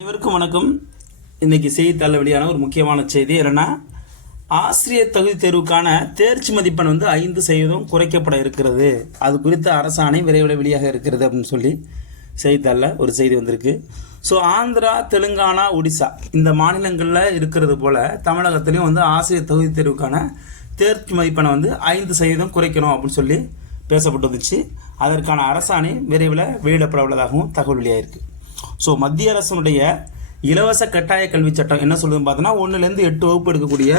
அனைவருக்கும் வணக்கம். இன்னைக்கு செய்தித்தாளில் வெளியான ஒரு முக்கியமான செய்தி என்னன்னா ஆசிரியர் தகுதி தேர்வுக்கான தேர்ச்சி மதிப்பெண் வந்து ஐந்து சதவீதம் குறைக்கப்பட இருக்கிறது. அது குறித்த அரசாணை விரைவில் வெளியாக இருக்கிறது அப்படின்னு சொல்லி செய்தித்தாளில் ஒரு செய்தி வந்திருக்கு. ஸோ ஆந்திரா தெலுங்கானா ஒடிசா இந்த மாநிலங்களில் இருக்கிறது போல தமிழகத்திலையும் வந்து ஆசிரியர் தகுதி தேர்வுக்கான தேர்ச்சி மதிப்பெண்ணை வந்து ஐந்து சதவீதம் குறைக்கணும் அப்படின்னு சொல்லி பேசப்பட்டு வந்துச்சு. அதற்கான அரசாணை விரைவில் வெளியிடப்பட உள்ளதாகவும் தகவல் வெளியாயிருக்கு. ஸோ மத்திய அரசினுடைய இலவச கட்டாய கல்வி சட்டம் என்ன சொல்லுதுன்னு பார்த்தோன்னா ஒன்றுலேருந்து எட்டு வகுப்பு எடுக்கக்கூடிய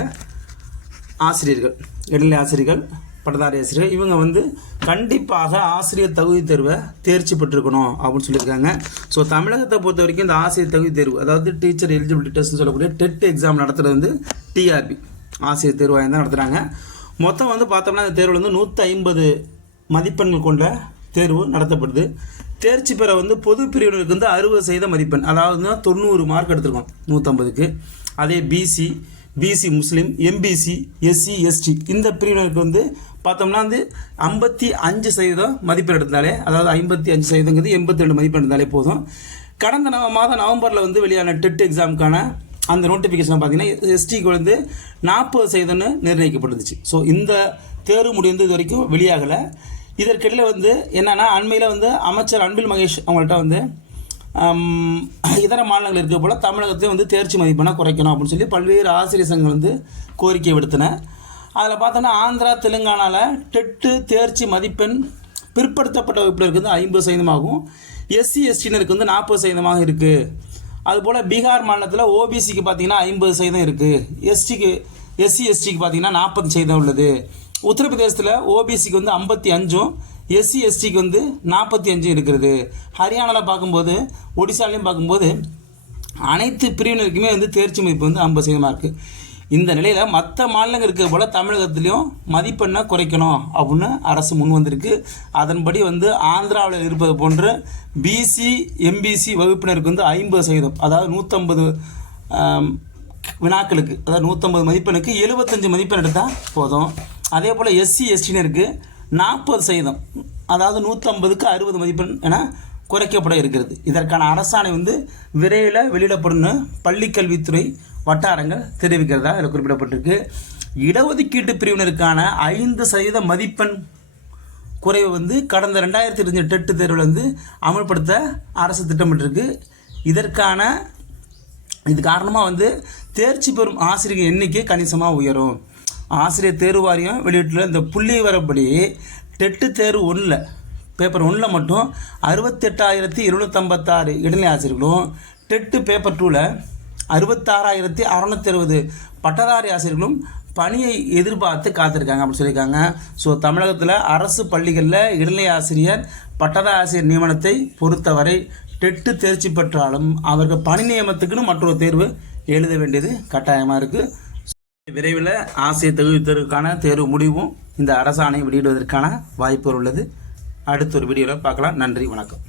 ஆசிரியர்கள் இடைநிலை ஆசிரியர்கள் பட்டதாரி ஆசிரியர்கள் இவங்க வந்து கண்டிப்பாக ஆசிரியர் தகுதி தேர்வை தேர்ச்சி பெற்றிருக்கணும் அப்படின்னு சொல்லியிருக்காங்க. ஸோ தமிழகத்தை பொறுத்த வரைக்கும் இந்த ஆசிரியர் தகுதி தேர்வு அதாவது டீச்சர் எலிஜிபிலிட்டி டெஸ்ட்னு சொல்லக்கூடிய டெட் எக்ஸாம் நடத்துகிறது வந்து டிஆர்பி ஆசிரியர் தேர்வாக தான் நடத்துகிறாங்க மொத்தம் வந்து பார்த்தோம்னா இந்த தேர்வில் வந்து நூற்றி ஐம்பது மதிப்பெண்கள் கொண்ட தேர்வு நடத்தப்படுது. தேர்ச்சி பெற வந்து பொது பிரிவினருக்கு வந்து அறுபது சதவீத மதிப்பெண். அதாவது தொண்ணூறு மார்க் எடுத்திருக்கோம் நூற்றம்பதுக்கு அதே பிசி பிசி முஸ்லீம் எம்பிசி எஸ்சி எஸ்டி இந்த பிரிவினருக்கு வந்து பார்த்தோம்னா வந்து ஐம்பத்தி அஞ்சு சதவீதம் மதிப்பெண் எடுத்தாலே அதாவது ஐம்பத்தி அஞ்சு சதவீதங்கிறது எண்பத்தி ரெண்டு மதிப்பெண் எடுத்தாலே போதும். கடந்த நவ மாதம் நவம்பரில் வந்து வெளியான டெட் எக்ஸாமுக்கான அந்த நோட்டிஃபிகேஷன் பார்த்தீங்கன்னா எஸ்டிக்கு வந்து நாற்பது சதவீதம்னு நிர்ணயிக்கப்பட்டிருந்துச்சு. ஸோ இந்த தேர்வு முடிந்து இது வரைக்கும் வெளியாகலை. இதற்கிடையில் வந்து என்னென்னா அண்மையில் வந்து அமைச்சர் அன்பில் மகேஷ் அவங்கள்ட்ட வந்து இதர மாநிலங்கள் இருக்க போல் தமிழகத்தையும் வந்து தேர்ச்சி மதிப்பெண்ணை குறைக்கணும் அப்படின்னு சொல்லி பல்வேறு ஆசிரியர் சங்கம் வந்து கோரிக்கை விடுத்தன. அதில் பார்த்தோன்னா ஆந்திரா தெலுங்கானாவில் டெட்டு தேர்ச்சி மதிப்பெண் பிற்படுத்தப்பட்ட வகுப்பினருக்கு வந்து ஐம்பது சதவீதமாகவும் எஸ்சி எஸ்டினருக்கு வந்து நாற்பது சதவீதமாக இருக்குது அதுபோல் பீகார் மாநிலத்தில் ஓபிசிக்கு பார்த்தீங்கன்னா ஐம்பது சதவீதம் இருக்குது எஸ்டிக்கு எஸ்சி எஸ்டிக்கு பார்த்தீங்கன்னா நாற்பது சதவீதம் உள்ளது. உத்தரப்பிரதேசத்தில் ஓபிசிக்கு வந்து ஐம்பத்தி அஞ்சும் எஸ்சி எஸ்டிக்கு வந்து நாற்பத்தி அஞ்சும் இருக்கிறது. ஹரியானாவில் பார்க்கும்போது ஒடிசாலையும் பார்க்கும்போது அனைத்து பிரிவினருக்குமே வந்து தேர்ச்சி மதிப்பு வந்து ஐம்பது சதவீதமாக இருக்குது இந்த நிலையில் மற்ற மாநிலங்கள் இருக்கிற போல் தமிழகத்துலேயும் மதிப்பெண்ணை குறைக்கணும் அப்படின்னு அரசு முன் வந்திருக்கு. அதன்படி வந்து ஆந்திராவில் இருப்பது போன்று பிசி எம்பிசி வகுப்பினருக்கு வந்து ஐம்பது சதவீதம் அதாவது நூற்றம்பது வினாக்களுக்கு அதாவது நூற்றம்பது மதிப்பெண்ணுக்கு எழுபத்தஞ்சு மதிப்பெண் எடுத்தால் போதும். அதே போல் எஸ்சி எஸ்டினருக்கு நாற்பது சதவீதம். அதாவது நூற்றம்பதுக்கு அறுபது மதிப்பெண் என குறைக்கப்பட இருக்கிறது. இதற்கான அரசாணை வந்து விரைவில் வெளியிடப்படும்னு பள்ளிக்கல்வித்துறை வட்டாரங்கள் தெரிவிக்கிறதா இதில் குறிப்பிடப்பட்டிருக்கு. இடஒதுக்கீட்டு பிரிவினருக்கான ஐந்து சதவீத மதிப்பெண் குறைவு வந்து கடந்த ரெண்டாயிரத்தி இருபத்தி டெட்டு தேர்வில் வந்து அமல்படுத்த அரசு திட்டமிட்டிருக்கு. இதற்கான இது காரணமாக வந்து தேர்ச்சி பெறும் ஆசிரியர் எண்ணிக்கை கணிசமாக உயரும். ஆசிரியர் தேர்வு வாரியம் வெளியிட்டுள்ள இந்த புள்ளி வரப்படி டெட்டு தேர்வு ஒன்றில் பேப்பர் ஒன்றில் மட்டும் அறுபத்தெட்டாயிரத்தி இருநூற்றம்பத்தாறு இடைநிலை ஆசிரியர்களும் டெட்டு பேப்பர் டூவில் அறுபத்தாறாயிரத்தி அறநூற்றி அறுபது பட்டதாரி ஆசிரியர்களும் பணியை எதிர்பார்த்து காத்திருக்காங்க அப்படின்னு சொல்லியிருக்காங்க. ஸோ தமிழகத்தில் அரசு பள்ளிகளில் இடைநிலை ஆசிரியர் பட்டதாரி ஆசிரியர் நியமனத்தை பொறுத்தவரை டெட்டு தேர்ச்சி பெற்றாலும் அவர்கள் பணி நியமனத்துக்குன்னு மற்றொரு தேர்வு எழுத வேண்டியது கட்டாயமாக இருக்குது விரைவில் ஆசிய தகுதி தேர்வு முடிவும் இந்த அரசாணை வெளியிடுவதற்கான வாய்ப்பு உள்ளது. அடுத்த ஒரு வீடியோவில் பார்க்கலாம். நன்றி வணக்கம்.